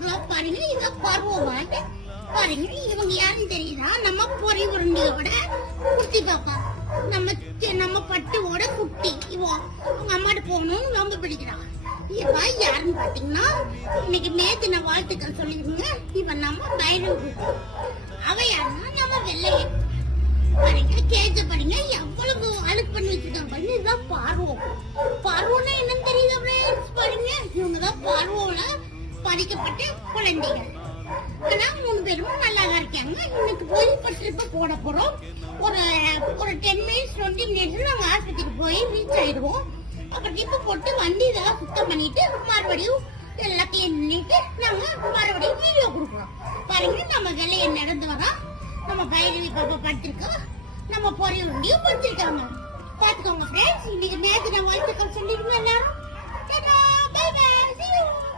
அவ்வளோ பாருங்க இவ பருவமாட்டு பாருங்க இவங்க யாருன்னு தெரியுதா? நம்ம பொறி உருண்டியோட குட்டி பாப்பா. நம்ம நம்ம பட்டுவோட குட்டி. இவோ அவங்க அம்மாட்ட போகணும்னு ரொம்ப பிடிக்கிறான் இவா யாருன்னு பாத்தீங்கன்னா இன்னைக்கு மேத்தின வாழ்த்துக்கள் சொல்லிருங்க இவன் நம்ம பைரவ குட்டி. அவ யாருன்னா நம்ம வெள்ளையன் பாருங்க கேஜ பாருங்க எவ்வளவு அழுக்கு பண்ணி வச்சிருக்காங்க பாருங்க. இதுதான் பார்வம் பார்வம்னா என்னன்னு தெரியுது பாருங்க இவங்க தான் பார்வோல பாதிக்கப்பட்ட குழந்தைகள். ஆனா மூணு பேரும் நல்லா தான் இருக்காங்க. இன்னைக்கு போய் இப்போ ட்ரிப்பு போட போறோம். ஒரு ஒரு டென் மினிட்ஸ் டுவெண்ட்டி மினிட்ஸ் நாங்க ஆஸ்பத்திரிக்கு போய் ரீச் ஆயிடுவோம். அப்புறம் ட்ரிப்பு போட்டு வண்டி இதெல்லாம் சுத்தம் பண்ணிட்டு மறுபடியும் எல்லாம் கிளீன் பண்ணிட்டு நாங்க மறுபடியும் வீடியோ கொடுக்குறோம். பாருங்க நம்ம வெளியே நடந்து வரோம் நம்ம பைரவி பாப்பா படுத்திருக்கோம் நம்ம பொறி வண்டியும் படுத்திருக்காங்க. பாத்துக்கோங்க ஃப்ரெண்ட்ஸ் இன்னைக்கு நேற்று நான் வாழ்த்துக்கள் சொல்லிருக்கோம் எல்லாரும்.